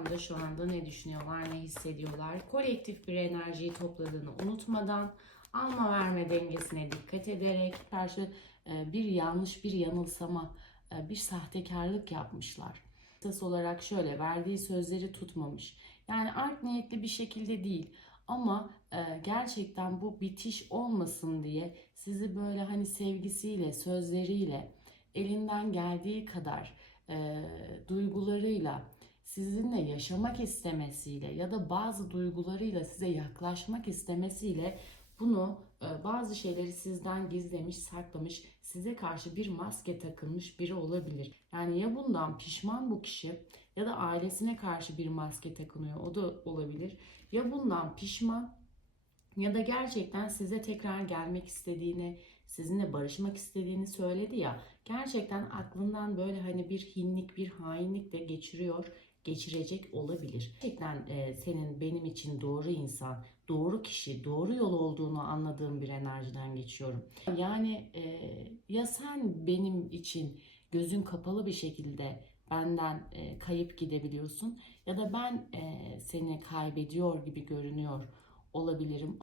anda şu anda ne düşünüyorlar, ne hissediyorlar? Kolektif bir enerjiyi topladığını unutmadan alma verme dengesine dikkat ederek karşı e, bir yanlış, bir yanılsama, e, bir sahtekarlık yapmışlar. Esas olarak şöyle verdiği sözleri tutmamış. Yani art niyetli bir şekilde değil ama e, gerçekten bu bitiş olmasın diye sizi böyle hani sevgisiyle, sözleriyle, elinden geldiği kadar duygularıyla, sizinle yaşamak istemesiyle ya da bazı duygularıyla size yaklaşmak istemesiyle bunu e, bazı şeyleri sizden gizlemiş, saklamış, size karşı bir maske takılmış biri olabilir. Yani ya bundan pişman bu kişi ya da ailesine karşı bir maske takınıyor o da olabilir. Ya bundan pişman ya da gerçekten size tekrar gelmek istediğini, sizinle barışmak istediğini söyledi ya. Gerçekten aklından böyle hani bir hinlik, bir hainlik de geçiriyor, geçirecek olabilir. Gerçekten e, senin benim için doğru insan, doğru kişi, doğru yol olduğunu anladığım bir enerjiden geçiyorum. Yani e, ya sen benim için gözün kapalı bir şekilde benden e, kayıp gidebiliyorsun ya da ben e, seni kaybediyor gibi görünüyor olabilirim.